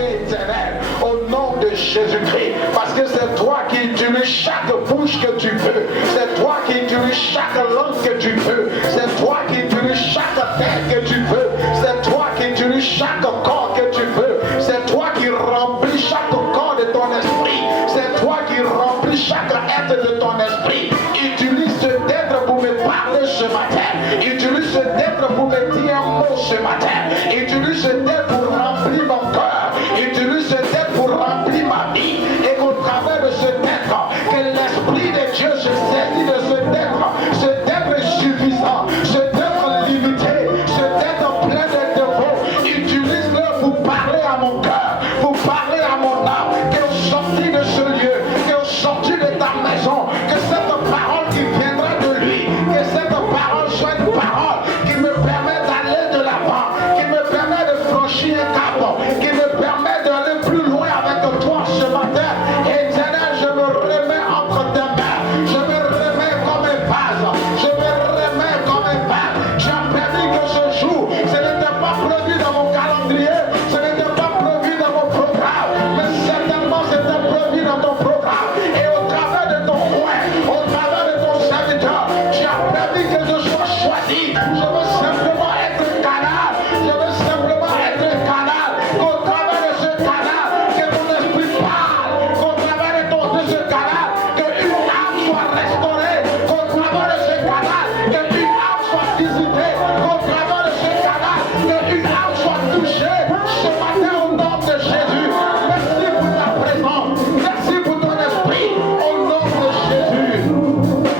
armées éternelles, au nom de Jésus-Christ, parce que c'est toi qui utilises chaque bouche que tu veux, c'est toi qui utilises chaque langue que tu veux, c'est toi qui utilises chaque tête que tu veux, c'est toi qui utilises chaque corps que tu veux, c'est toi qui remplis chaque corps de ton esprit, c'est toi qui remplis chaque être de ton esprit. Utilise cet être pour me parler ce matin, utilise cet être pour me dire un mot ce matin, utilise cet être pour remplir mon cœur, utilise cet être pour remplir ma vie, et qu'au travers de cet être, que l'Esprit de Dieu se saisit de cet être est suffisant, cet être limité, cet être plein de défauts. Utilise-le pour parler à mon cœur, pour parler à mon âme, qu'au sortir de ce lieu, qu'au sortir de ta maison, que cette parole qui viendra de lui, que cette parole soit une parole qui me permet d'aller de l'avant, qui me permet de franchir un cap, qui me permet d'aller plus loin avec toi ce matin. Éternel, je me remets entre tes mains, je me remets comme un vase, je me remets comme un vase. Tu as permis que ce jour, ce n'était pas prévu dans mon calendrier, ce n'était pas prévu dans mon programme, mais certainement c'était prévu dans ton programme. Et au travers de ton coin, au travers de ton serviteur, tu as permis que je sois choisi. Je veux simplement être un canal, je veux simplement être un canal, qu'au travers de ce canal, que mon esprit parle, qu'au travers de ce canal, qu'une âme soit restaurée, qu'au travers de ce canal, qu'une âme soit visitée, qu'au travers de ce canal, qu'une âme soit touchée. Ce matin, au nom de Jésus, merci pour ta présence, merci pour ton esprit, au nom de Jésus.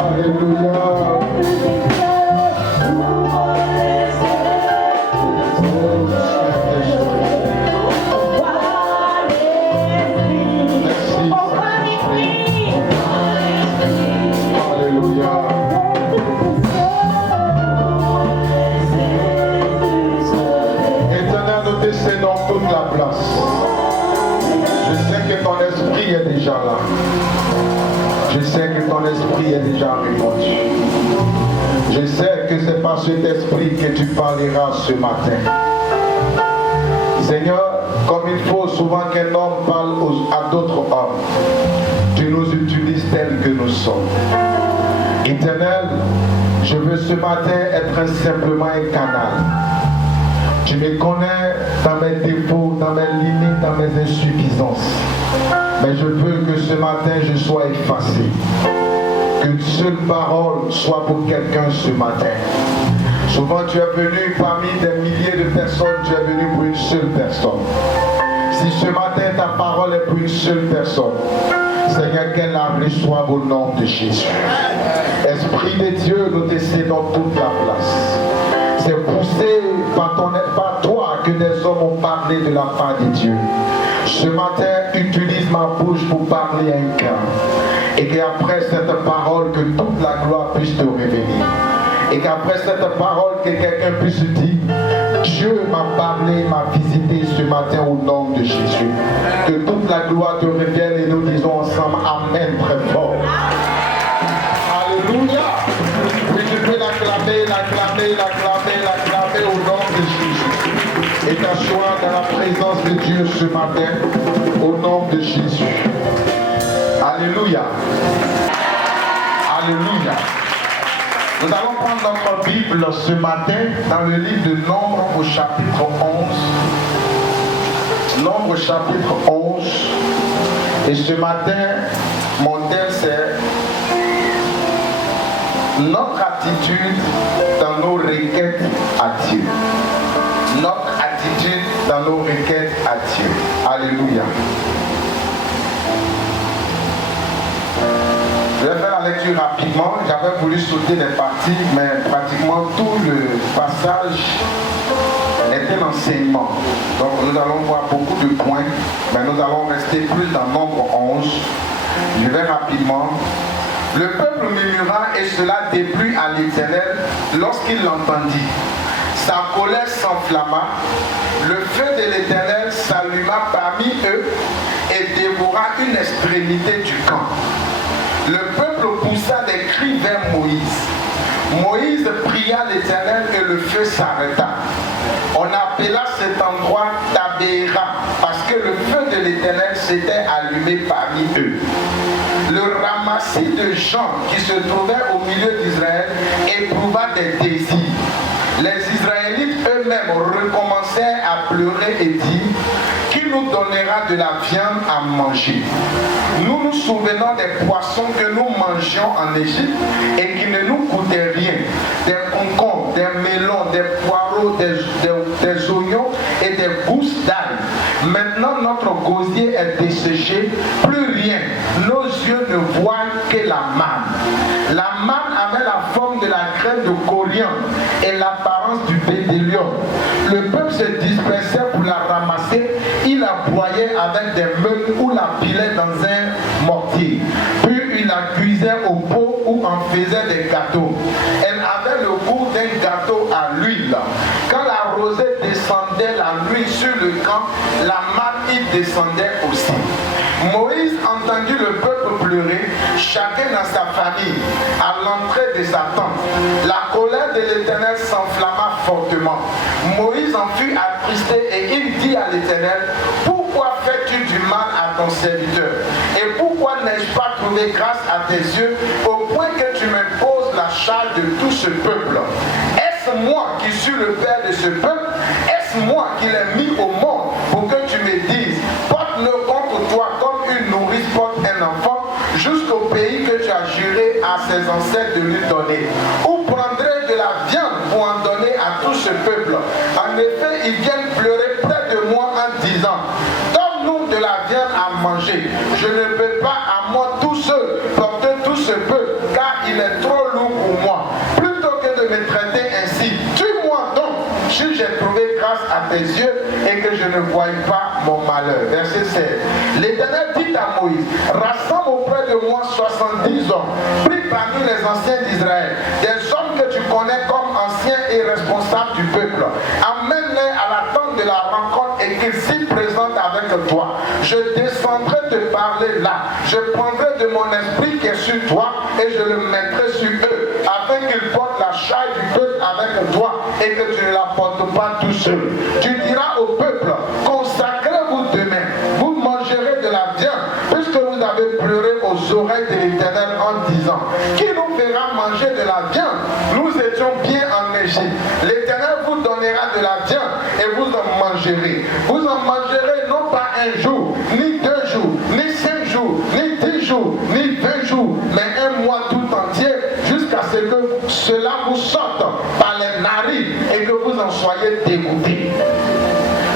Alléluia. Éternel, nous te cédons toute la place. Je sais que ton esprit est déjà là. Je sais que ton esprit est déjà répondu. Je sais que c'est par cet esprit que tu parleras ce matin. Seigneur, comme il faut souvent qu'un homme parle à d'autres hommes, tu nous utilises tels que nous sommes. Éternel, je veux ce matin être simplement un canal. Tu me connais dans mes défauts, dans mes limites, dans mes insuffisances. Mais je veux que ce matin je sois effacé. Qu'une seule parole soit pour quelqu'un ce matin. Souvent tu es venu parmi des milliers de personnes, tu es venu pour une seule personne. Si ce matin ta parole est pour une seule personne, Seigneur, qu'elle la reçoive au nom de Jésus. Esprit de Dieu, nous te cédons toute la place. C'est poussé par toi que des hommes ont parlé de la part de Dieu. Ce matin, utilise ma bouche pour parler à un cœur. Et qu'après cette parole, que toute la gloire puisse te revenir. Et qu'après cette parole, que quelqu'un puisse dire, Dieu m'a parlé, m'a visité ce matin au nom de Jésus. Que toute la gloire te revienne et nous disons ensemble Amen très fort. Alléluia. Oui, tu peux l'acclamer au nom de Jésus. Et t'asseoir dans la présence de Dieu ce matin au nom de Jésus. Alléluia. Alléluia. Nous allons prendre notre Bible ce matin dans le livre de Nombre au chapitre 11. Nombre chapitre 11. Et ce matin, mon thème c'est notre attitude dans nos requêtes à Dieu. Notre attitude dans nos requêtes à Dieu. Alléluia. Je vais faire la lecture rapidement. J'avais voulu sauter des parties, mais pratiquement tout le passage est un enseignement. Donc nous allons voir beaucoup de points, mais nous allons rester plus dans Nombre 11. Je vais rapidement. Le peuple murmura et cela déplut à l'Éternel lorsqu'il l'entendit. Sa colère s'enflamma, le feu de l'Éternel s'alluma parmi eux et dévora une extrémité du camp. Le peuple poussa des cris vers Moïse. Moïse pria l'Éternel et le feu s'arrêta. On appela cet endroit Tabéra parce que le feu de l'Éternel s'était allumé parmi eux. Le ramassis de gens qui se trouvaient au milieu d'Israël éprouva des désirs. Les Israélites eux-mêmes recommencèrent à pleurer et dire: qui nous donnera de la viande à manger? Nous nous souvenons des poissons que nous mangions en Égypte et qui ne nous coûtaient rien. Des concombres, des melons, des poireaux, des oignons et des gousses d'ail. Maintenant notre gosier est desséché, plus rien. Nos yeux ne voient que la manne. La manne avait la forme de la graine de coriandre et l'apparence du bédélium. Le peuple se dispersait pour la ramasser. Il la broyait avec des meules ou la pilait dans un mortier. Puis il la cuisait au pot ou en faisait des gâteaux. Elle avait le goût d'un gâteau à l'huile. Quand la rosée descendait la nuit sur le camp, la manne y descendait aussi. Moïse entendit le peuple pleurer, chacun dans sa famille, à l'entrée de sa tente. La colère de l'Éternel s'enflamma fortement. Moïse en fut attristé et il dit à l'Éternel: pourquoi fais-tu du mal à ton serviteur? Et pourquoi n'ai-je pas trouvé grâce à tes yeux au point que tu m'imposes la charge de tout ce peuple? Est-ce moi qui suis le père de ce peuple? Est-ce moi qui l'ai mis au monde pour que tu me dises: porte-le contre toi comme une nourrice porte un enfant, jusqu'au pays que tu as juré à ses ancêtres de lui donner? Ou prendrai-je de la viande pour en donner à tout ce peuple? En effet, ils viennent pleurer près de moi en disant: donne-nous de la viande à manger. Je ne peux pas à moi tout seul porter tout ce peuple, car il est trop lourd pour moi. Plutôt que de me traiter ainsi, tue-moi donc si j'ai trouvé grâce à tes yeux et que je ne voie pas mon malheur. Verset 16. L'Éternel dit à Moïse: rassemble auprès de moi 70 hommes, pris parmi les anciens d'Israël, des hommes que tu connais comme anciens et responsables du peuple. Amène-les à la tente de la rencontre et qu'ils s'y présentent avec toi. Je descendrai te parler là. Je prendrai de mon esprit qui est sur toi et je le mettrai sur eux, afin qu'ils portent la charge du peuple avec toi et que tu ne la portes pas tout seul. Tu diras au peuple: consacrez-vous demain, vous mangerez de la viande, puisque vous avez pleuré aux oreilles de l'Éternel en disant: qui nous fera manger de la viande? Nous étions bien en Égypte. L'Éternel vous donnera de la viande et vous en mangerez. Vous en mangerez non pas un jour, ni 2 jours, ni 5 jours, ni 10 jours, ni 20 jours, mais un mois tout entier, jusqu'à ce que cela vous sorte par les narines et que vous en soyez dégoûtés.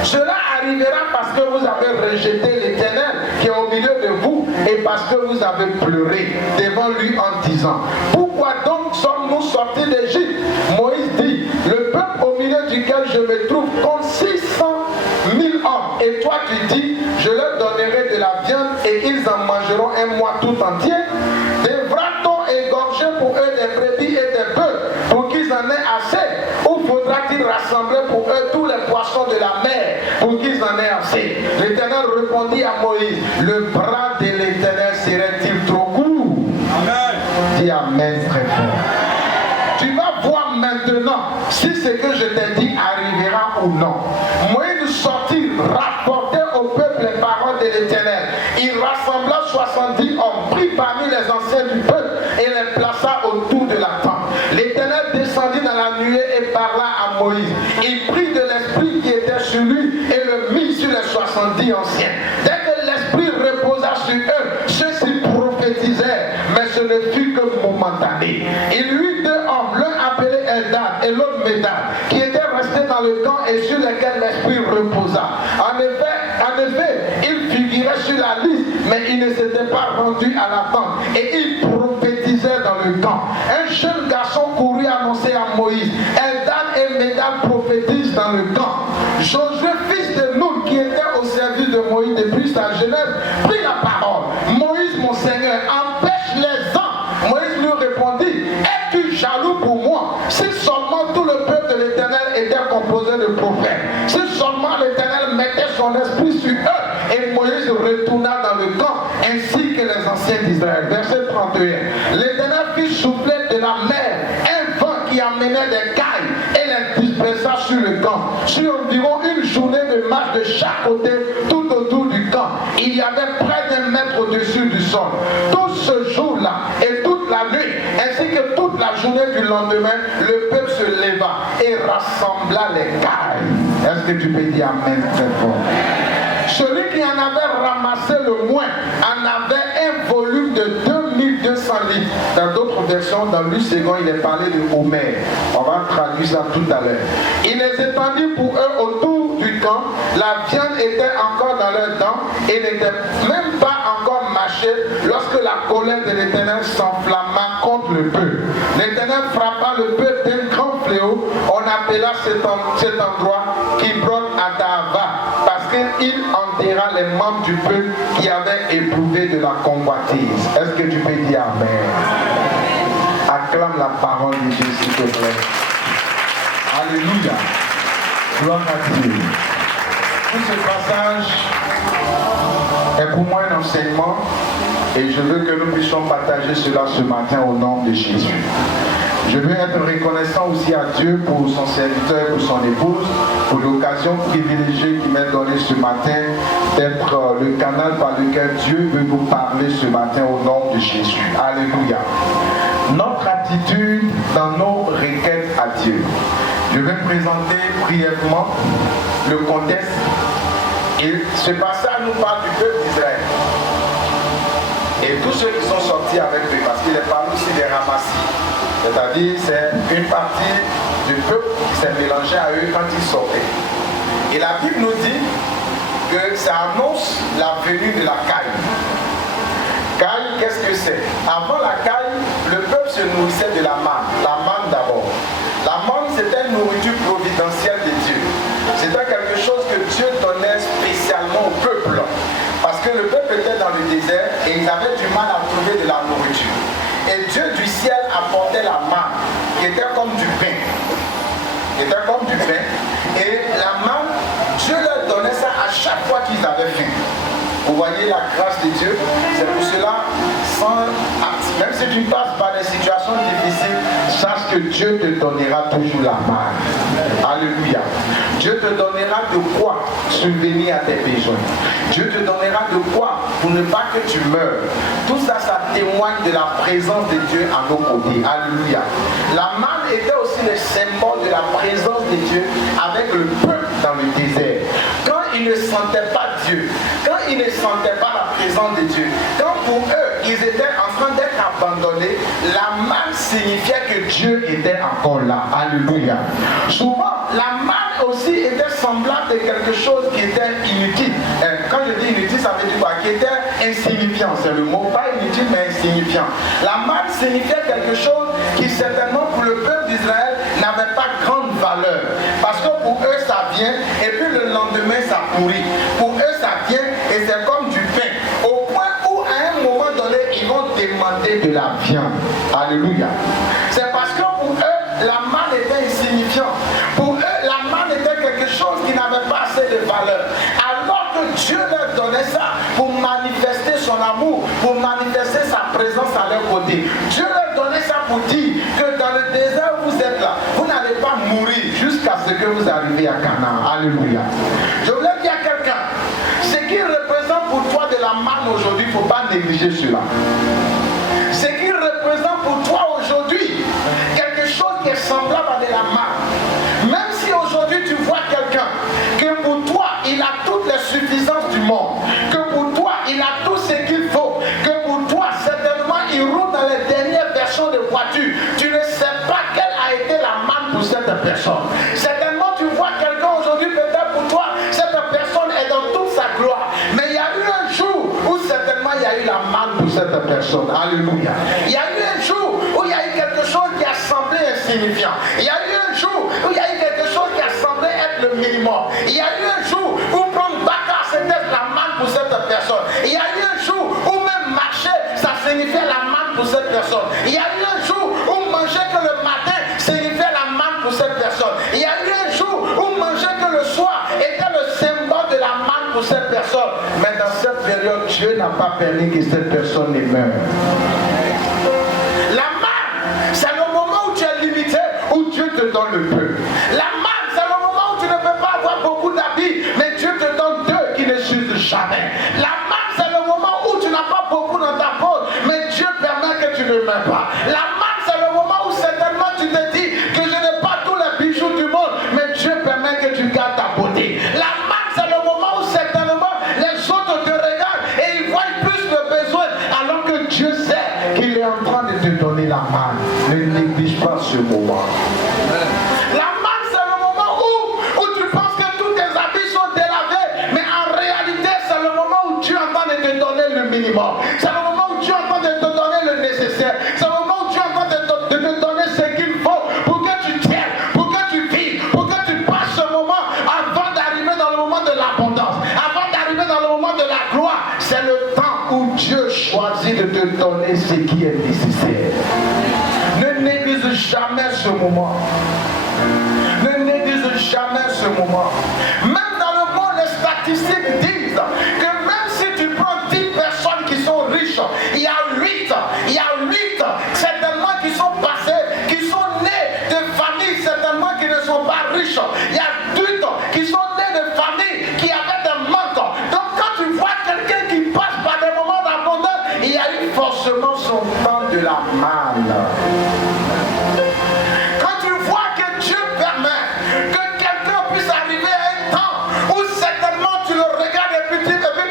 Cela arrivera parce que vous avez rejeté l'Éternel qui est au milieu de vous et parce que vous avez pleuré devant lui en disant: pourquoi donc sommes-nous sortis d'Égypte? Moïse dit: le peuple au milieu duquel je me trouve compte 600 000 hommes, et toi tu dis: je leur donnerai de la viande et ils en mangeront un mois tout entier. Devra-t-on égorger pour eux des brebis et des bœufs pour qu'ils en aient assez? Ou faudra-t-il rassembler pour eux tous les poissons de la mer pour qu'ils en aient assez? L'Éternel répondit à Moïse: le bras de l'Éternel serait-il trop court? Amen. Dis amen, très fort. Tu vas voir maintenant si ce que je t'ai dit arrivera ou non. Moïse sortit, rapportait au peuple les paroles de l'Éternel. Il rassembla 70 hommes pris parmi les anciens du peuple et les plaça autour de la tente. L'Éternel descendit dans la nuée et parla à Moïse. Il prit de l'esprit qui était sur lui et le mit sur les 70 anciens. Dès que l'esprit reposa sur eux, ceux-ci prophétisèrent, mais ce ne fut que momentané. Il eut 2 hommes, l'un appelé Eldad et l'autre Médad, qui étaient restés dans le camp et sur lesquels l'esprit reposa. En effet, ils figuraient sur la liste, mais ils ne s'étaient pas rendus à la tente et ils prophétisaient dans le camp. Un jeune garçon courut annoncer à Moïse: Eldad et Médad prophétisent dans le camp. Josué, fils de Nun, qui était au service de Moïse depuis sa jeunesse, prit la parole. Moïse, mon Seigneur, empêche-les-en. Moïse lui répondit: es-tu jaloux pour moi? Si seulement tout le peuple de l'Éternel était composé de prophètes, si seulement l'Éternel mettait son esprit sur eux. Et Moïse retourna dans le camp, ainsi que les anciens d'Israël. Verset 31. L'Éternel fit souffler de la mer un vent au-dessus du sol. Tout ce jour-là et toute la nuit, ainsi que toute la journée du lendemain, le peuple se leva et rassembla les cailles. Est-ce que tu peux dire amen très fort? Celui qui en avait ramassé le moins en avait un volume de 2200 litres. Dans d'autres versions, dans Luc second, il est parlé de Homère. On va traduire ça tout à l'heure. Il les étendit pour eux autour du camp. La viande était encore dans leurs dents et n'était même pas encore mâchée lorsque la colère de l'Éternel s'enflamma contre le peuple. L'Éternel frappa le peuple d'un grand fléau. On appela cet endroit Kibroth Hattaava, parce qu'il enterra les membres du peuple qui avaient éprouvé de la convoitise. Est-ce que tu peux dire amen? Acclame la parole de Dieu, s'il te plaît. Alléluia. Gloire à Dieu. Tout ce passage est pour moi un enseignement et je veux que nous puissions partager cela ce matin au nom de Jésus. Je veux être reconnaissant aussi à Dieu pour son serviteur, pour son épouse, pour l'occasion privilégiée qu'il m'a donnée ce matin d'être le canal par lequel Dieu veut vous parler ce matin au nom de Jésus. Alléluia. Notre attitude dans nos requêtes à Dieu. Je vais présenter brièvement le contexte. Et ce passage nous parle du peuple d'Israël. Et tous ceux qui sont sortis avec lui, parce qu'il est parlé aussi des ramassis. C'est-à-dire, c'est une partie du peuple qui s'est mélangée à eux quand ils sortaient. Et la Bible nous dit que ça annonce la venue de la caille. Caille, qu'est-ce que c'est? Avant la caille, le peuple se nourrissait de la manne. La manne d'abord. La manne, c'était une nourriture providentielle de Dieu. C'était quelque chose que Dieu donnait spécialement au peuple. Parce que le peuple était dans le désert et ils avaient du mal à trouver de la nourriture. Et Dieu du ciel apportait la manne, qui était comme du pain. Qui était comme du pain. Et la manne, Dieu leur donnait ça à chaque fois qu'ils avaient faim. Vous voyez la grâce de Dieu. C'est pour cela, même si tu passes par des situations difficiles, sache que Dieu te donnera toujours la manne. Alléluia. Dieu te donnera de quoi subvenir à tes besoins. Dieu te donnera de quoi pour ne pas que tu meurs. Tout ça, ça témoigne de la présence de Dieu à nos côtés. Alléluia. La manne était aussi le symbole de la présence de Dieu avec le peuple dans le désert. Quand ils ne sentaient pas Dieu, quand ils ne sentaient pas la présence de Dieu, quand pour eux, ils étaient en train d'être abandonnés, la manne signifiait que Dieu était encore là. Alléluia. Souvent, la manne aussi était semblable de quelque chose qui était inutile. Quand je dis inutile, ça veut dire quoi? Qui était insignifiant. C'est le mot, pas inutile, mais insignifiant. La manne signifiait quelque chose qui certainement pour le peuple d'Israël n'avait pas grande valeur. Parce que pour eux, ça vient et puis le lendemain, ça pourrit. Pour eux, ça vient et c'est comme du pain. Au point où, à un moment donné, ils vont demander de la viande. Alléluia. C'est parce que pour eux, la manne était insignifiante. Pour eux, la manne était quelque chose qui n'avait pas assez de valeur. Alors que Dieu leur donnait ça pour manifester son amour, pour manifester sa présence à leur côté. Dieu leur donnait ça pour dire que dans le désert où vous êtes là, vous n'allez pas mourir jusqu'à ce que vous arriviez à Canaan. Alléluia. Je voulais dire à quelqu'un, ce qui représente pour toi de la manne aujourd'hui, il ne faut pas négliger cela. Ce qui représente pour toi aujourd'hui quelque chose qui est semblable à de la manne. Même si aujourd'hui tu vois quelqu'un que pour toi il a toutes les suffisances du monde, que pour toi il a tout ce qu'il faut, que pour toi certainement il roule dans les dernières versions de voiture, tu ne sais pas quelle a été la manne pour cette personne. Certainement tu vois quelqu'un aujourd'hui, peut-être pour toi cette personne est dans toute sa gloire, mais il y a eu un jour où certainement il y a eu la manne pour cette personne. Alléluia. Il y a eu un jour où il y a eu quelque chose qui a semblé insignifiant. Il y a eu un jour où il y a eu quelque chose qui a semblé être le minimum. Il y a eu un jour où prendre Bakar c'était la manne pour cette personne. Il y a eu un jour où même marcher ça signifiait la manne pour cette personne. Il y a eu un jour où manger que le matin signifiait la manne pour cette personne. Il y a eu un jour où manger que le soir était le symbole de la manne pour cette personne. Mais dans cette période, Dieu n'a pas permis que cette personne ne meure. La manne, c'est le moment où tu es limité, où Dieu te donne le peu. La manne, c'est le moment où tu ne peux pas avoir beaucoup d'habits, mais Dieu te donne deux qui ne s'usent jamais. La manne, c'est le moment où tu n'as pas te mets pas. La manne, c'est le moment où certainement tu te dis que je n'ai pas tous les bijoux du monde, mais Dieu permet que tu gardes ta beauté. La manne, c'est le moment où certainement les autres te regardent et ils voient plus le besoin, alors que Dieu sait qu'il est en train de te donner la manne. Ne néglige pas ce moment. La manne, c'est le moment où tu penses que tous tes habits sont délavés, mais en réalité, c'est le moment où Dieu est en train de te donner le minimum. C'est le moment où Dieu est en train de te donner le nécessaire. C'est le moment où Dieu est en train de te donner ce qu'il faut pour que tu tiennes, pour que tu vives, pour que tu passes ce moment avant d'arriver dans le moment de l'abondance, avant d'arriver dans le moment de la gloire. C'est le temps où Dieu choisit de te donner ce qui est nécessaire. Ne néglige jamais ce moment. Ne néglige jamais ce moment. Même dans le monde, les statistiques disent que même si tu prends 10 personnes qui sont riches, il y a 8 certainement qui sont passées, qui sont nées de familles certainement qui ne sont pas riches. Il y a 8 qui sont nés de familles qui avaient des manques. Donc quand tu vois quelqu'un qui passe par des moments d'abondance, il y a eu forcément son temps de la manne. Quand tu vois que Dieu permet que quelqu'un puisse arriver à un temps où certainement tu le regardes et puis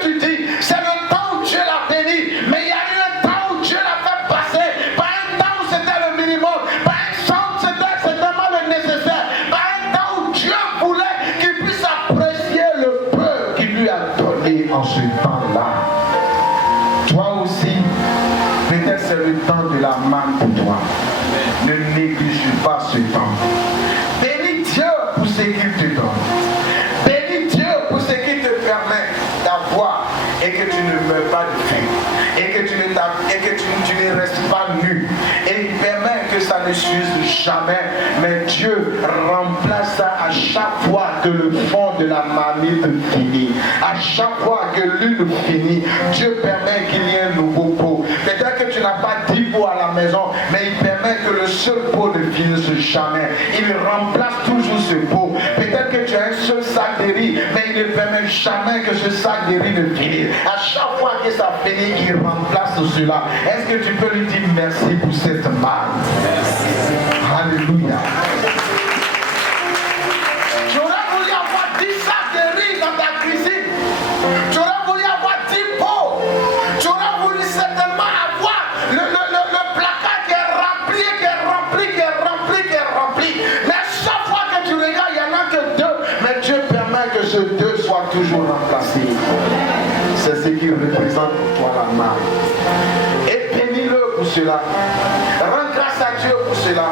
tu dis, c'est le temps où Dieu l'a béni, mais il y a eu un temps où Dieu l'a fait passer, pas un temps où c'était le minimum, pas un temps où c'était certainement le nécessaire, pas un temps où Dieu voulait qu'il puisse apprécier le peu qu'il lui a donné en ce temps-là. Toi aussi, peut-être c'est le temps de la manne pour toi. Ne néglige pas ce temps. Bénis Dieu pour ce qu'il te donne. Bénis Dieu pour ce qu'il te permet d'avoir et que tu ne meurs pas de faim. Et que tu ne restes pas nu. Et il permet que ça ne s'use jamais. Mais Dieu remplace ça à chaque fois que le fond de la marmite finit. À chaque fois que l'une finit, Dieu permet qu'il y ait un nouveau pot. Peut-être que tu n'as pas 10 pots à la maison, mais il permet que le seul pot ne finisse jamais. Il remplace toujours ce pot. Peut-être que tu as un seul sac de riz, mais il ne permet jamais que ce sac de riz ne finisse. À chaque fois que ça finit, il remplace cela. Est-ce que tu peux lui dire merci pour cette manne? Alléluia. Tu aurais voulu avoir 10 sacs de riz dans ta cuisine. Tu aurais voulu avoir 10 pots. Tu aurais voulu certainement avoir le placard qui est rempli, qui est rempli, qui est rempli, qui est rempli. Mais chaque fois que tu regardes, il n'y en a que 2. Mais Dieu permet que ce 2 soit toujours remplacé. C'est ce qui représente pour toi la manne. Et bénis-le pour cela. Rends grâce à Dieu pour cela.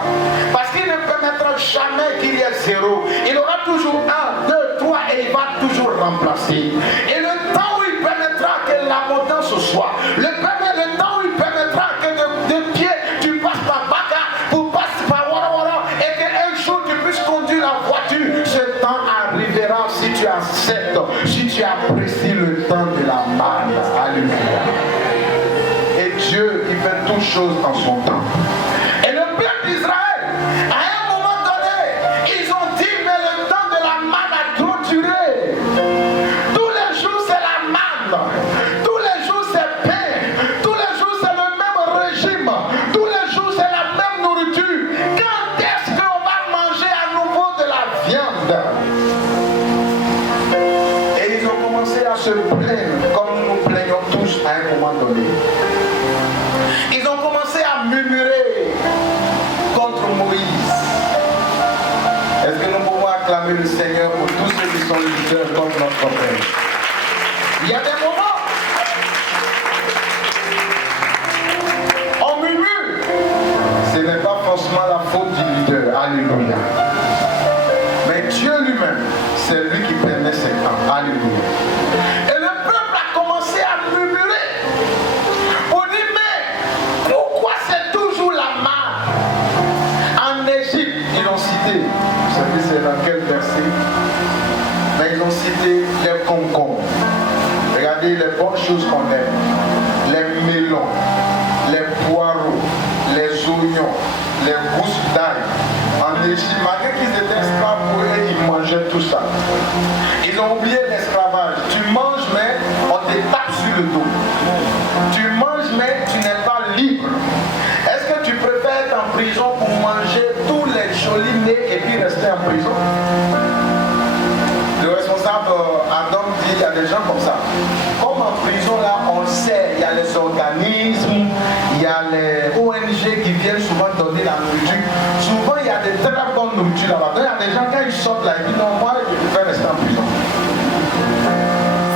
Parce qu'il ne permettra jamais qu'il y ait 0. Il aura toujours 1, 2, 3 et il va toujours remplacer. Et le temps où il permettra que l'abondance soit, le temps où il permettra que de pied tu passes par Baka pour passer par Wara Wara et qu'un jour tu puisses conduire la voiture, ce temps arrivera si tu acceptes, si tu apprécies le temps de la manne. Alléluia. Et Dieu, il fait toutes choses en son temps. Et le peuple d'Israël, à un moment donné, ils ont dit, mais le temps de la manne a trop duré. Tous les jours, c'est la manne. Tous les jours, c'est pain. Tous les jours, c'est le même régime. Tous les jours, c'est la même nourriture. Quand est-ce qu'on va manger à nouveau de la viande? Et ils ont commencé à se plaindre, comme nous nous plaignons tous à un moment donné. Ils ont commencé à murmurer contre Moïse. Est-ce que nous pouvons acclamer le Seigneur pour tous ceux qui sont leaders contre notre Père? Il y a des moments, on murmure. Ce n'est pas forcément la faute du leader. Alléluia. Mais Dieu lui-même, c'est lui qui permet ces temps. Alléluia. Et le peuple a commencé à murmurer. Pour dire, mais pourquoi c'est toujours la manne? En Égypte, ils l'ont cité. Vous savez, c'est dans quel verset? Mais ils ont cité les concombres. Regardez les bonnes choses qu'on aime. Les melons, les poireaux, les oignons, les gousses d'ail. En Égypte, malgré qu'ils étaient esclaves, pour eux, ils mangeaient tout ça. Ils ont oublié l'esclavage. Tu manges, mais on te tape sur le dos. Tu manges, mais tu n'es pas libre. organismes, il y a les ONG qui viennent souvent donner la nourriture. Souvent, il y a des très bonnes nourritures là-bas. Donc, il y a des gens, quand ils sortent là, ils disent non, moi, je préfère rester en prison.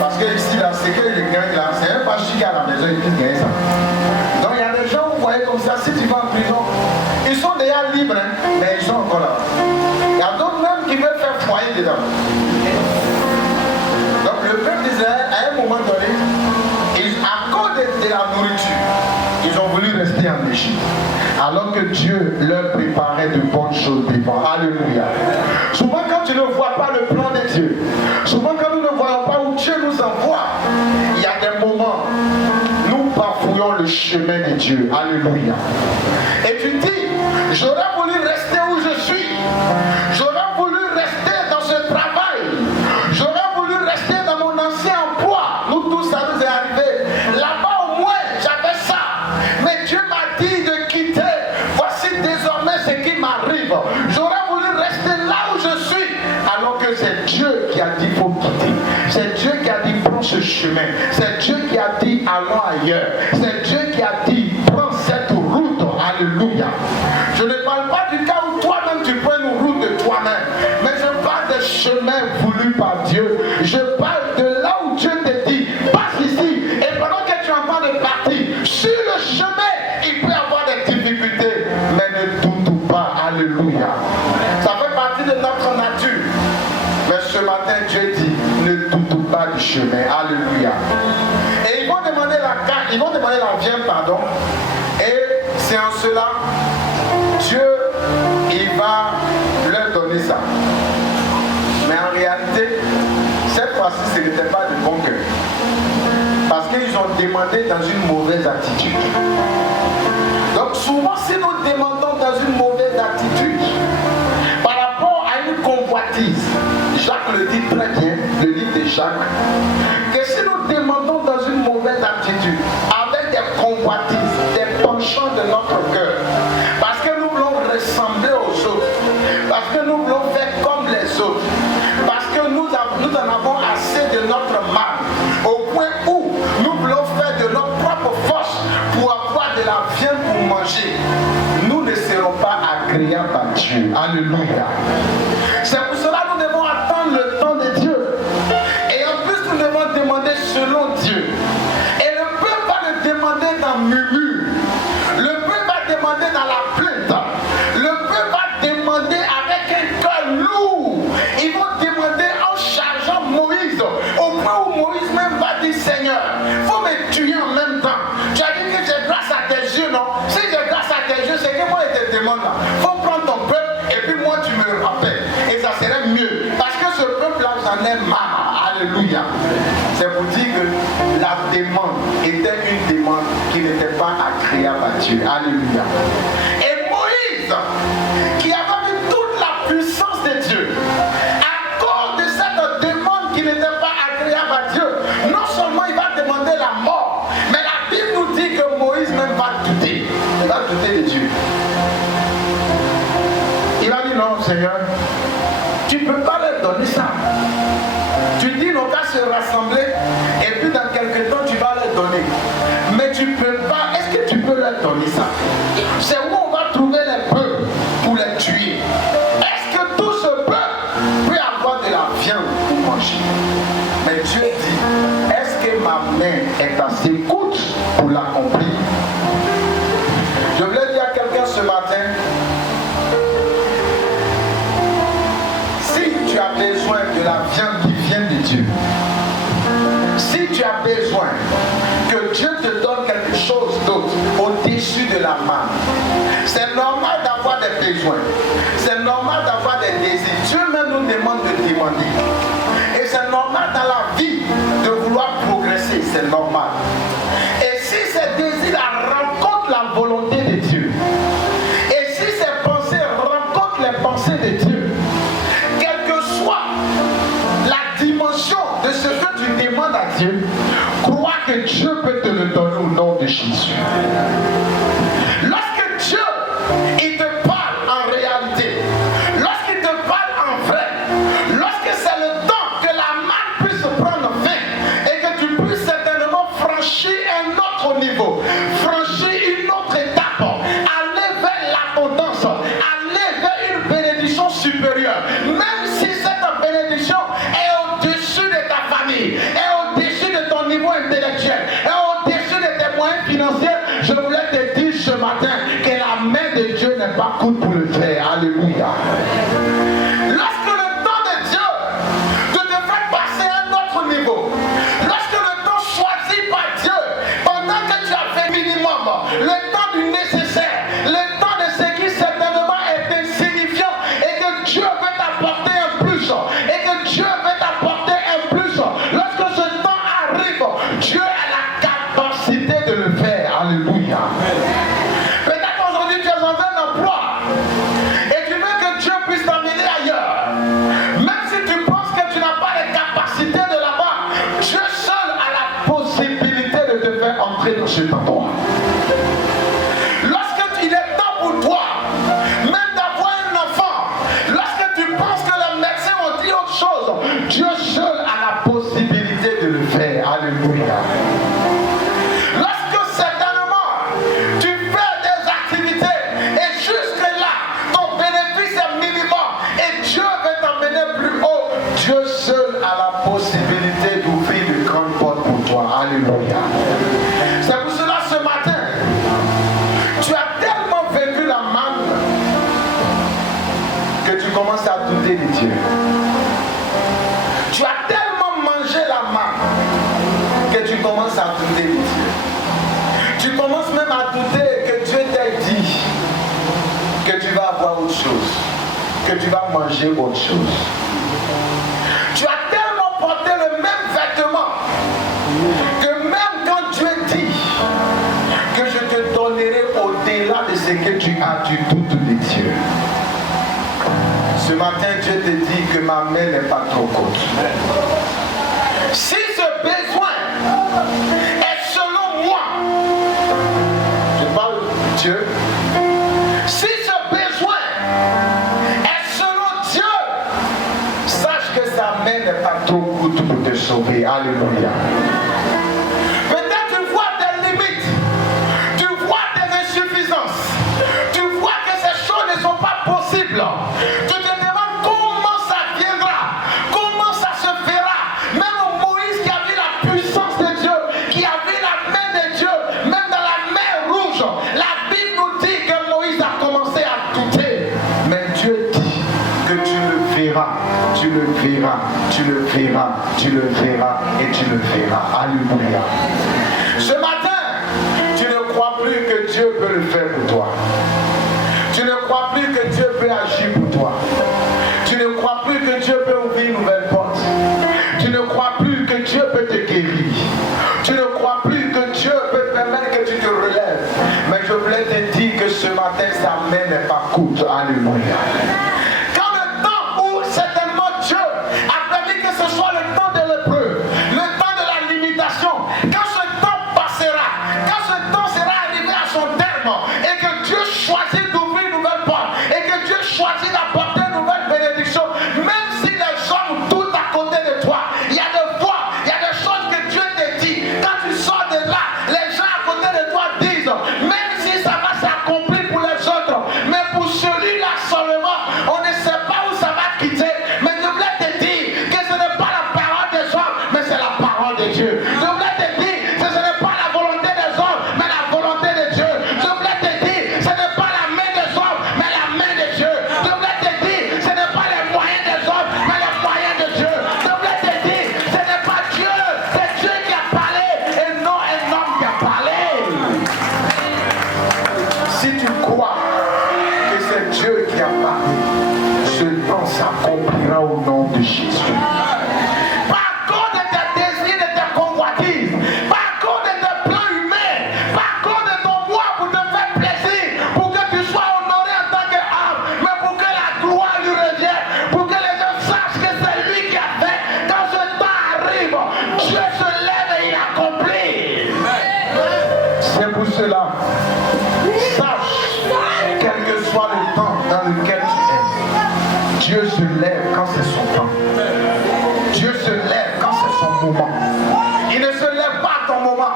Parce que ici, là, c'est que les gagnent là, c'est un pas chic à la maison, ils puissent gagner ça. Donc, il y a des gens, vous voyez comme ça, si tu vas en prison, ils sont déjà libres, hein, mais ils sont encore là. Il y a d'autres même qui veulent faire foyer dedans. Donc, le peuple d'Israël, à un moment donné, à cause de la nourriture, ils ont voulu rester en Égypte. Alors que Dieu leur préparait de bonnes choses devant. Alléluia. Souvent, quand tu ne vois pas le plan de Dieu, souvent, quand nous ne voyons pas où Dieu nous envoie, il y a des moments, nous bafouillons le chemin de Dieu. Alléluia. Et tu dis, j'aurais voulu rester où je suis. J'aurais voulu rester dans ce travail. J'aurais voulu rester dans mon ancien emploi. Nous tous, ça nous est arrivé. Là-bas, au moins, j'avais ça. Mais Dieu m'a dit de quitter. Voici désormais ce qui m'arrive. J'aurais voulu rester là où je suis. Alors que c'est Dieu qui a dit faut quitter. C'est Dieu qui a dit prends ce chemin. C'est Dieu qui a dit allons ailleurs. C'est Dieu qui a dit prends cette route. Alléluia. Je ne parle pas du cas où toi-même tu prends une route de toi-même. Mais je parle des chemins voulus par Dieu. Je parle de là où Dieu te dit passe ici. Et pendant que tu es en train de partir, sur le chemin, il peut y avoir des difficultés. Mais ne doute pas. Alléluia. Ça fait partie de notre nature. Mais ce matin, Dieu dit ne doute pas du chemin. Alléluia. Et ils vont demander la carte, ils vont demander la viande, pardon. Et c'est en cela, Dieu, il va leur donner ça. Mais en réalité, cette fois-ci, ce n'était pas de bon cœur. Parce qu'ils ont demandé dans une mauvaise attitude. Donc souvent, si nous demandons dans une mauvaise attitude, par rapport à une convoitise, Jacques le dit très bien, le livre de Jacques, que si nous demandons dans une mauvaise attitude, avec des convoitises, des penchants de notre cœur, parce que nous voulons ressembler aux autres, parce que nous voulons faire comme les autres, parce que nous en avons assez de notre mal, au point où nous voulons faire de notre propre force pour avoir de la viande pour manger, nous ne serons pas agréables à Dieu. Alléluia. C'est pour cela que nous devons attendre le temps de Dieu. Et en plus, nous devons demander selon Dieu. Et le peuple va le demander dans le murmure. Le peuple va demander dans la plainte. Le peuple va demander avec un cœur lourd. Ils vont demander en chargeant Moïse. Au point où Moïse même va dire Seigneur, il faut me tuer en même temps. Tu as dit que j'ai grâce à tes yeux, non? Si j'ai grâce à tes yeux, c'est que moi je te demande là. Il faut prendre ton peuple et puis moi tu me rappelles. Et ça serait mieux. Parce que ce peuple-là, j'en ai marre. Alléluia. C'est pour dire que la demande était une demande qui n'était pas agréable à Dieu. Alléluia. Et Moïse, qui avait vu toute la puissance de Dieu, à cause de cette demande qui n'était pas agréable à Dieu, non seulement il va demander la mort, mais la Bible nous dit que Moïse même va douter. Il va douter de Dieu. Il a dit non, Seigneur, tu ne peux pas leur donner ça. Tu dis nos gars se rassembler et puis dans quelques temps tu vas leur donner. Mais tu ne peux pas, est-ce que tu peux leur donner ça? C'est où on va trouver les peuples pour les tuer. Est-ce que tout ce peuple peut avoir de la viande pour manger? Mais Dieu dit, est-ce que ma main est assez courte pour l'accomplir? Je voulais dire à quelqu'un ce matin, si tu as besoin de la viande qui vient de Dieu, si tu as besoin que Dieu te donne quelque chose d'autre au-dessus de la main, c'est normal d'avoir des besoins, c'est normal d'avoir des désirs. Dieu même nous demande de demander. Et c'est normal dans la vie de vouloir progresser, c'est normal. Et si ces désirs rencontrent la volonté de Dieu, et si ces pensées rencontrent les pensées de Dieu, quelle que soit la dimension de ce que tu demandes à Dieu, crois que Dieu peut te le donner au nom de Jésus. Lorsque Dieu, il te parle en réalité, lorsqu'il te parle en vrai, lorsque c'est le temps que la main puisse prendre fin et que tu puisses certainement franchir un autre niveau, n'est pas coûte pour le faire. Alléluia. Lorsque le temps de Dieu de te faire passer à un autre niveau, lorsque le temps choisi par Dieu, pendant que tu as fait minimum, le temps du nécessaire, le temps de ce qui certainement est insignifiant et que Dieu veut t'apporter un plus, et que Dieu veut t'apporter un plus, lorsque ce temps arrive, Dieu a la capacité de le faire. Alléluia. Peut-être aujourd'hui tu es dans un emploi et tu veux que Dieu puisse t'emmener ailleurs. Même si tu penses que tu n'as pas les capacités de là-bas, Dieu seul a la possibilité de te faire entrer dans cet endroit. Lorsque il est temps pour toi, même d'avoir un enfant, lorsque tu penses que les médecins ont dit autre chose, Dieu seul a la possibilité de le faire. Alléluia. Lorsque certainement tu fais des activités et jusque-là ton bénéfice est minimum et Dieu veut t'emmener plus haut, Dieu seul a la possibilité d'ouvrir de grandes portes pour toi. Alléluia. C'est pour cela ce matin, tu as tellement vécu la manne que tu commences à douter de Dieu. Tu as tellement mangé la manne que tu commences à douter de Dieu. Tu commences même à douter que Dieu t'ait dit que tu vas avoir autre chose, que tu vas manger autre chose. Tu as tellement porté le même vêtement que même quand Dieu dit que je te donnerai au-delà de ce que tu as, tu doutes de Dieu. Ce matin, Dieu te dit que ma main n'est pas trop courte. Si ce besoin est selon moi, je parle de Dieu, si ce besoin est selon Dieu, sache que sa main n'est pas trop courte pour te sauver. Alléluia. Peut-être tu vois tes limites, tu vois tes insuffisances, tu vois que ces choses ne sont pas possibles. Tu te demandes comment ça viendra, comment ça se fera. Même Moïse qui avait la puissance de Dieu, qui avait la main de Dieu, même dans la mer rouge, la Bible nous dit que Moïse a commencé à douter. Mais Dieu dit que tu le verras, tu le verras, tu le verras, tu le verras et tu le verras. Alléluia. Ce matin, tu ne crois plus que Dieu peut le faire pour toi. Tu ne crois plus que Dieu peut agir pour toi. Tu ne crois plus que Dieu peut ouvrir une nouvelle porte. Tu ne crois plus que Dieu peut te guérir. Tu ne crois plus que Dieu peut permettre que tu te relèves. Mais je voulais te dire que ce matin, sa main n'est pas courte. Alléluia. Quand le temps où certainement Dieu a permis que ce soit le temps de l'épreuve, le temps de la limitation, quand ce temps passera, quand ce temps sera arrivé à son terme, et que Dieu choisit d'ouvrir une nouvelle porte, et que Dieu choisit d'apporter une nouvelle bénédiction, même si les hommes doutent à côté de toi, il y a des fois, il y a des choses que Dieu te dit. Quand tu sors de là, les gens à côté de toi disent, même si ça va s'accomplir pour les autres, mais pour celui-là seulement, on ne sait pas où ça va quitter. Mais je voulais te dire que ce n'est pas la parole des hommes, mais c'est la parole de Dieu. Je voulais te dire que ce n'est pas la volonté des hommes, mais la volonté de Dieu. Je voulais te dire, ce n'est pas la main des hommes, mais la main de Dieu. Je voulais te dire, ce n'est pas les moyens des hommes, mais les moyens de Dieu. Je voulais te dire, ce n'est pas Dieu, c'est Dieu qui a parlé et non un homme qui a parlé. Si tu crois que c'est Dieu qui a parlé, ce temps s'accomplira au nom de Jésus. Par cause de tes désirs, de tes convoitises, par cause de tes plans humains, par cause de ton moi pour te faire plaisir, pour que tu sois honoré en tant qu'homme, mais pour que la gloire lui revienne, pour que les gens sachent que c'est lui qui a fait. Quand ce temps arrive, Dieu se lève et il accomplit. C'est pour cela, sache, quel que soit le temps dans lequel tu es, Dieu se lève quand c'est son temps. Dieu se lève quand c'est son moment. Il ne se lève pas à ton moment.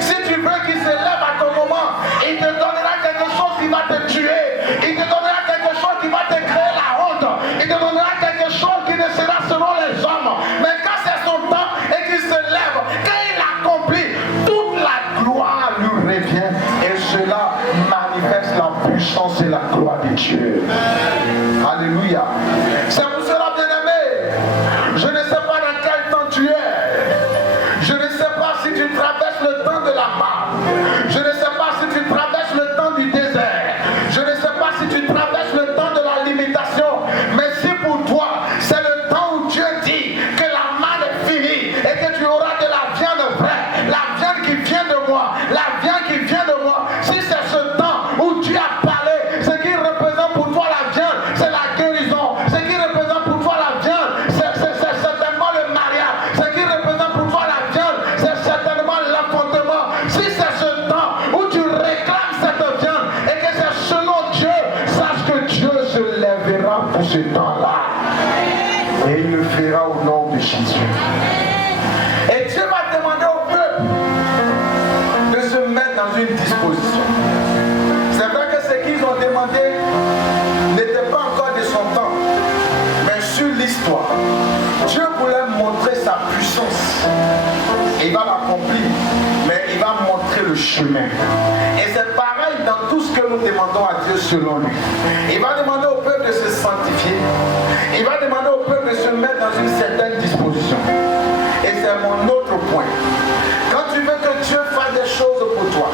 Si tu veux qu'il se lève à ton moment, il te donnera quelque chose qui va te tuer. Il te donnera quelque chose qui va te créer la honte. Il te donnera quelque chose qui ne sera selon les hommes. Mais quand c'est son temps et qu'il se lève, quand il accomplit, toute la gloire lui revient et cela manifeste manifeste la puissance et la gloire de Dieu. Alléluia. C'est pour cela, bien-aimé, je ne sais pas dans quel temps tu es. Je ne sais pas si tu traverses le temps de la mort. Je ne sais pas si tu traverses le temps du désert. Je ne sais pas si tu traverses le temps de la limitation. Mais si pour toi, c'est le temps où Dieu dit que la manne est finie et que tu auras de la viande vraie, la viande qui vient de moi, la viande qui vient de moi, si c'est ce temps où Dieu a parlé, ce qui représente pour toi la viande, c'est la guérison. Ce qui représente pour toi la viande, c'est certainement le mariage. Ce qui représente pour toi la viande, c'est certainement l'enfantement. Si c'est ce temps où tu réclames cette viande et que c'est selon Dieu, sache que Dieu se lèvera pour ce temps-là. Et il le fera au nom de Jésus. Et Dieu va demander au peuple de se mettre dans une disposition. C'est vrai que ce qu'ils ont demandé n'était pas encore de son temps, mais sur l'histoire. Dieu voulait montrer sa puissance. Il va l'accomplir, mais il va montrer le chemin. Et c'est pareil dans tout ce que nous demandons à Dieu selon lui. Il va demander au peuple de se sanctifier. Il va demander au peuple de se mettre dans une certaine disposition. Et c'est mon autre point. Quand tu veux que Dieu fasse des choses pour toi,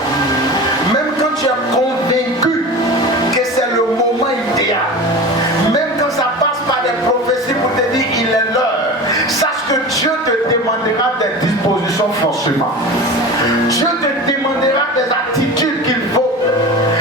même quand tu es convaincu que c'est le moment idéal, même quand ça passe par des prophéties pour te dire il est l'heure, sache que Dieu te demandera des dispositions forcément. Dieu te demandera des attitudes qu'il faut.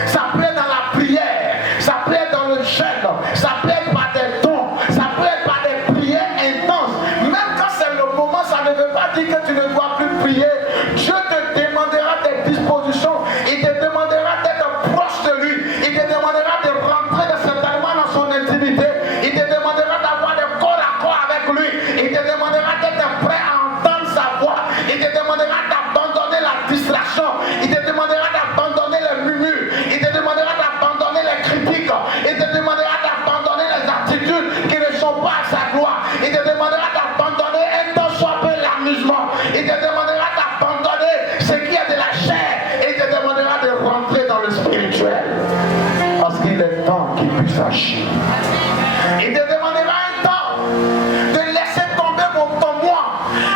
Ça peut être dans la prière, ça peut être dans le jeûne, ça peut être par des dons, ça peut être par des prières intenses. Même quand c'est le moment, ça ne veut pas dire que tu ne dois plus prier. Dieu te demandera des dispositions. Il te demandera d'être proche de lui. Il te demandera de rentrer certainement dans son intimité. Il te demandera d'avoir des corps à corps avec lui. Il te demandera d'être prêt à entendre sa voix. Il te demandera d'abandonner la distraction. Il te demandera d'abandonner les murmures. Il te demandera d'abandonner les critiques. Il te demandera d'abandonner les attitudes qui ne sont pas à sa gloire. Il te demandera d'abandonner un temps soit peu l'amusement. Il te demandera d'abandonner ce qui est de la chair. Et il te demandera de rentrer dans le spirituel. Parce qu'il est temps qu'il puisse agir. Il te demandera un temps de laisser tomber ton moi.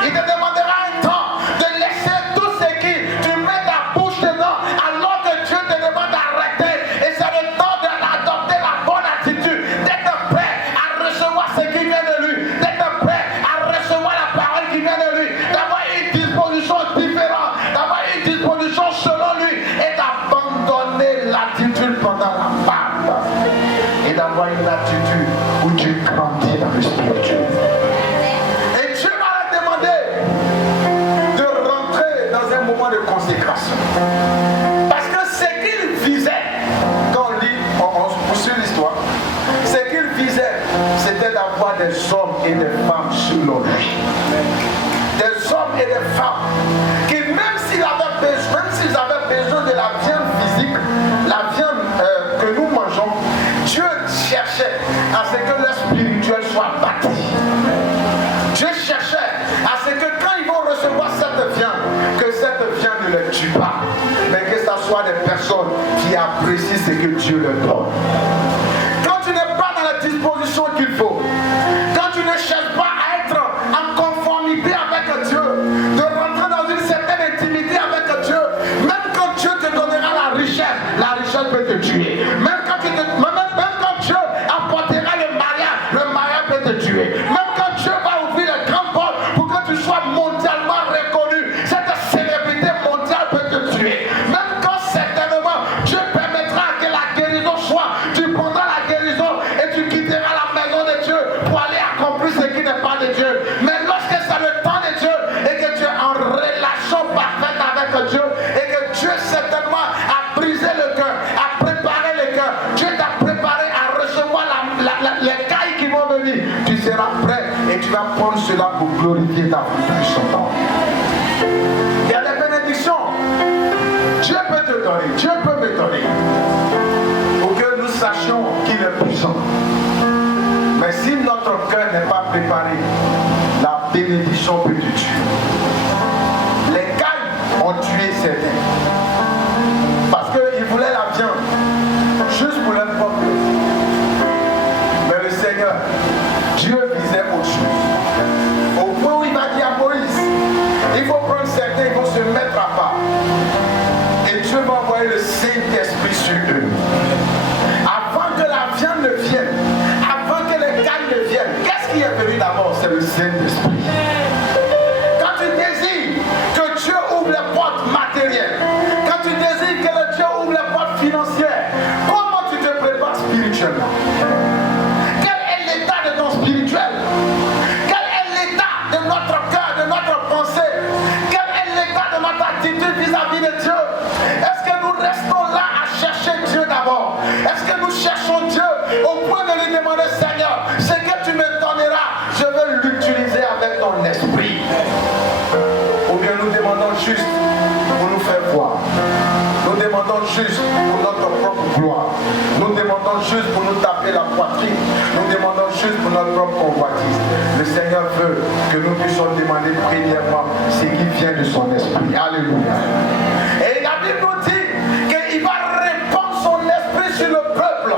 Il te demandera un temps de laisser tout ce qui tu mets ta bouche dedans alors que Dieu te demande d'arrêter. Et c'est le temps d'adopter la bonne attitude, d'être prêt à recevoir ce qui vient de lui, d'être prêt à recevoir la parole qui vient de lui, d'avoir une disposition différente, d'avoir une disposition selon lui et d'abandonner l'attitude pendant la marche et d'avoir une attitude où tu grandis dans le spirituel. Et Dieu va leur demander de rentrer dans un moment de consécration. Parce que ce qu'il visait, quand on lit, on poursuit l'histoire, ce qu'il visait, c'était d'avoir des hommes et des femmes selon lui. Des hommes et des femmes qui, même s'ils avaient besoin de la viande physique, la viande que nous mangeons, Dieu cherchait à ce que leur spirituel soit bâti. Dieu cherchait à ce que quand ils vont recevoir cette viande, que cette viande ne les tue pas, mais que ce soit des personnes qui apprécient ce que Dieu leur donne. Quand tu n'es pas dans la disposition qu'il faut, quand tu ne cherches pas à être en conformité avec Dieu, de rentrer dans une certaine intimité avec Dieu, même quand Dieu te donnera la richesse peut te tuer. Même quand Dieu apportera le mariage peut te tuer. Même quand Dieu va ouvrir les grandes portes pour que tu sois mondialement reconnu, cette célébrité mondiale peut te tuer. Même quand certainement Dieu permettra que la guérison soit, tu prendras la guérison et tu quitteras la maison de Dieu pour aller accomplir ce qui n'est pas de Dieu. Mais lorsque c'est le temps de Dieu et que tu es en relation parfaite avec Dieu et que Dieu certainement a brisé le cœur, a préparé le cœur, Dieu t'a préparé à recevoir les cailles qui vont venir, tu seras prêt et tu vas prendre cela pour glorifier ta puissance. Il y a des bénédictions. Dieu peut te donner, Dieu peut me donner, pour que nous sachions qu'il est puissant. Mais si notre cœur n'est pas préparé, la bénédiction peut te tuer. Les cailles ont tué certains. Parce qu'ils voulaient la viande. eux. Avant que la viande ne vienne, avant que les cailles ne viennent, qu'est-ce qui est venu d'abord? C'est le Saint-Esprit. Quand tu désires que Dieu ouvre les portes matérielles, quand tu désires que le Dieu ouvre les portes financières, comment tu te prépares spirituellement? Quel est l'état de ton spirituel? Quel est l'état de notre cœur, de notre pensée? Quel est l'état de notre attitude vis-à-vis de Dieu? Est-ce que nous restons là à chercher Dieu d'abord? Est-ce que nous cherchons Dieu au point de lui demander, Seigneur, ce que tu me donneras, je veux l'utiliser avec ton esprit? Ou bien nous demandons juste pour nous faire voir. Nous demandons juste pour notre propre gloire. Nous demandons juste pour nous taper la poitrine. Nous demandons juste pour notre propre convoitise. Le Seigneur veut que nous puissions demander premièrement ce qui vient de son esprit. Alléluia. Et la Bible nous dit qu'il va répandre son esprit sur le peuple.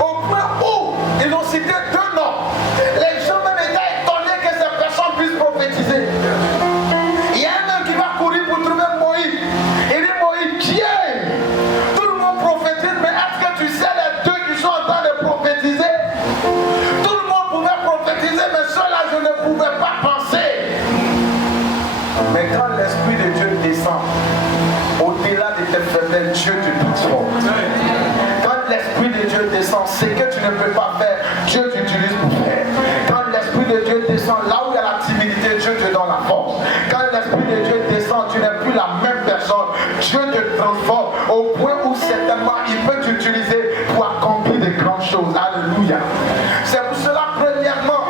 Au point où ils ont cité deux noms. Les gens même étaient étonnés que ces personnes puissent prophétiser. Il y a un homme qui va courir pour trouver Moïse. Il dit, Moïse, qui est? Tout le monde prophétise, mais est-ce que tu sais les deux qui sont en train de prophétiser? Tout le monde pouvait prophétiser, mais ceux-là, je ne pouvais pas penser. Mais quand l'Esprit de Dieu descend, au-delà de tes faiblesses, Dieu te transforme. Quand l'Esprit de Dieu descend, ce que tu ne peux pas faire, Dieu t'utilise pour faire. Quand l'Esprit de Dieu descend, là où il y a la timidité, Dieu te donne la force. Quand l'Esprit de Dieu descend, tu n'es plus la même personne. Dieu te transforme au point où certainement il peut t'utiliser pour accomplir de grandes choses. Alléluia. C'est pour cela, premièrement,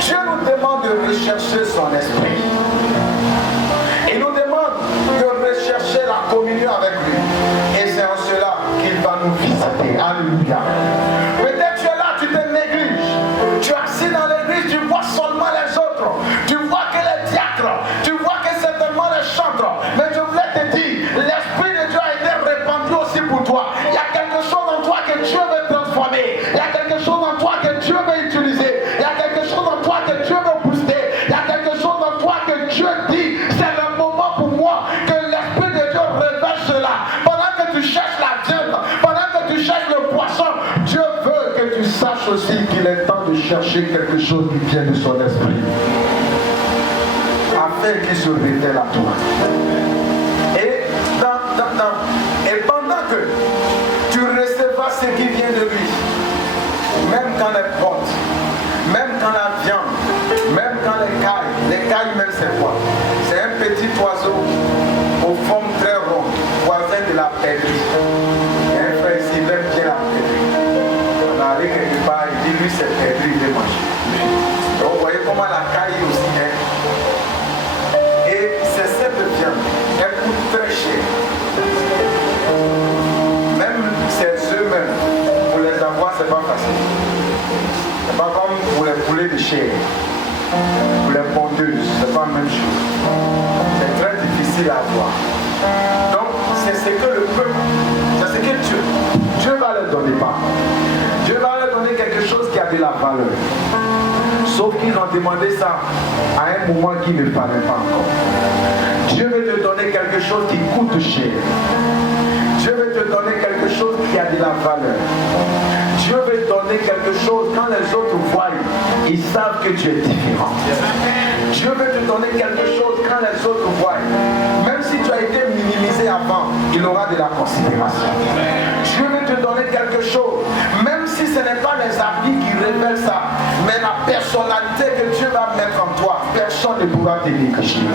Dieu nous demande de rechercher son esprit. Il nous demande de rechercher la communion avec lui. Et c'est en cela qu'il va nous visiter. Alléluia. Peut-être tu es là, tu te négliges. Tu es assis dans l'église, tu vois seulement les autres. Tu vois que les diacres, tu vois que certainement les chantres. Mais je voulais te dire, l'Esprit de Dieu a été répandu aussi pour toi. Il y a quelque chose en toi que Dieu veut transformer. Il y a quelque chose en toi que Dieu veut utiliser. Il y a quelque chose en toi que Dieu veut booster. Il y a quelque chose en toi que Dieu dit, c'est le moment pour moi que l'Esprit de Dieu révèle cela. Pendant que tu cherches la viande, pendant que tu cherches le poisson, Dieu veut que tu saches aussi qu'il est temps de chercher quelque chose qui vient de son esprit. Afin qu'il se révèle à toi. Et pendant que tu recevras ce qui vient de lui, même quand les portes, même quand la viande, même quand les cailles même c'est quoi? C'est un petit oiseau aux formes très rondes, voisin de la perdrix. Il y a un frère ici, il aime bien la perdrix. On arrive quelque part, il dit lui c'est perdrix, il est mangé. Donc vous voyez comment la caille aussi est. Et c'est cette viande, elle coûte très cher. Même ces œufs même, pour les avoir, c'est pas facile. C'est pas comme pour les poulets de chair. Pour les pondeuses, c'est pas la même chose. C'est très difficile à avoir. Donc, c'est ce que le peuple, c'est ce que Dieu va leur donner pas. Dieu va leur donner quelque chose qui a de la valeur. Sauf qu'ils ont demandé ça à un moment qui ne fallait pas encore. Dieu veut te donner quelque chose qui coûte cher. Dieu veut te donner quelque chose qui a de la valeur. Dieu veut te donner quelque chose, quand les autres voient, ils savent que tu es différent. Dieu veut te donner quelque chose quand les autres voient. Même si tu as été minimisé avant, il aura de la considération. Dieu veut te donner quelque chose, même si ce n'est pas les habits qui révèlent ça, mais la personnalité que Dieu va mettre en toi, personne ne pourra te négliger.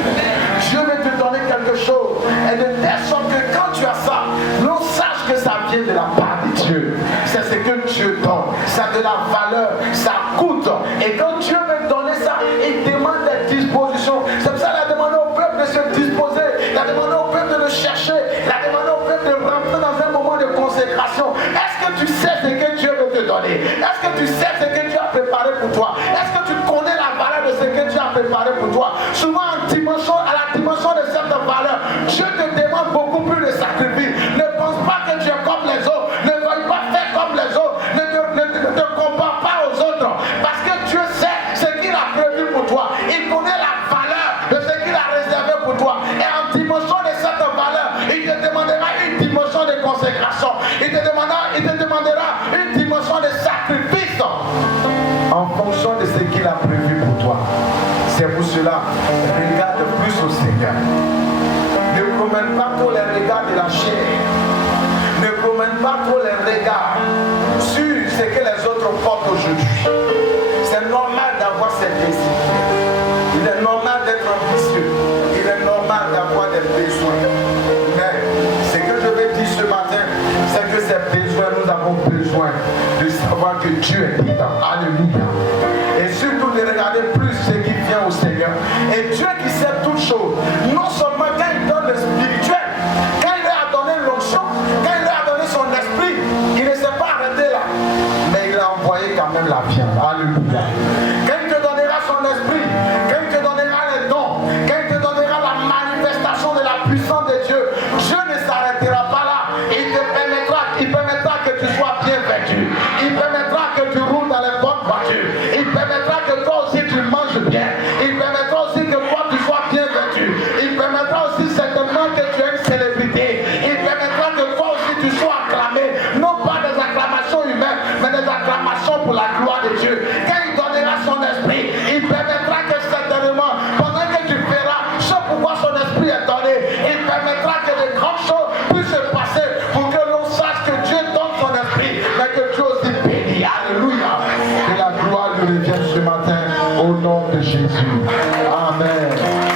Dieu veut te donner quelque chose, et de telle sorte que quand tu as ça, l'on sache que ça vient de la part de Dieu. C'est ce que Dieu donne. Ça a de la valeur, ça coûte. Et quand Dieu veut donner ça, il demande des dispositions. C'est pour ça qu'il a demandé au peuple de se disposer. Il a demandé au peuple de le chercher. Il a demandé au peuple de rentrer dans un moment de consécration. Est-ce que tu sais ce que Dieu veut te donner? Est-ce que tu sais ce que Dieu a préparé pour toi? Est-ce que tu connais la valeur de ce que Dieu a préparé pour toi? Souvent à la dimension de cette valeur, Dieu te demande beaucoup plus de sacrifice. Ne pense pas que tu es comme les autres. Ne veuille pas faire comme les autres. Ne te compare pas aux autres. Parce que Dieu sait ce qu'il a prévu pour toi. Il connaît la valeur de ce qu'il a réservé pour toi. Et en dimension de cette valeur, il te demandera une dimension de consécration. Il te demandera cela, regarde plus au Seigneur. Ne promène pas trop les regards de la chair. Ne promène pas trop les regards sur ce que les autres portent aujourd'hui. C'est normal d'avoir ces désirs. Il est normal d'être ambitieux. Il est normal d'avoir des besoins. Mais ce que je vais dire ce matin, c'est que ces besoins, nous avons besoin de savoir que Dieu est vivant. Alléluia. Et surtout de regarder plus ce qui vient au Seigneur. Et Dieu qui sait toutes choses, non seulement quand il donne le spirituel, quand il a donné l'onction, quand il a donné son esprit, il ne s'est pas arrêté là. Mais il a envoyé quand même la viande. Alléluia. Quand il te donnera son esprit, quand il te donnera les dons, quand il te donnera la manifestation de la puissance de Dieu, Dieu ne s'arrêtera pas là. Il permettra que tu sois bien vêtu. Il permettra que tu roules dans les bonnes voitures. Il permettra que toi aussi tu manges bien. Il permettra aussi que toi tu sois bien vêtu. Il permettra aussi certainement que tu aies une célébrité. Il permettra que toi aussi tu sois acclamé. Non pas des acclamations humaines, mais des acclamations pour la gloire de Dieu. Quand il donnera son esprit, il permettra que certainement, pendant que tu feras ce pourquoi son esprit est donné, il permettra que de grandes choses puissent se passer pour que l'on sache que Dieu donne son esprit, mais que Dieu aussi bénit. Alléluia. Que la gloire lui revienne ce matin au nom de Jésus. Amen.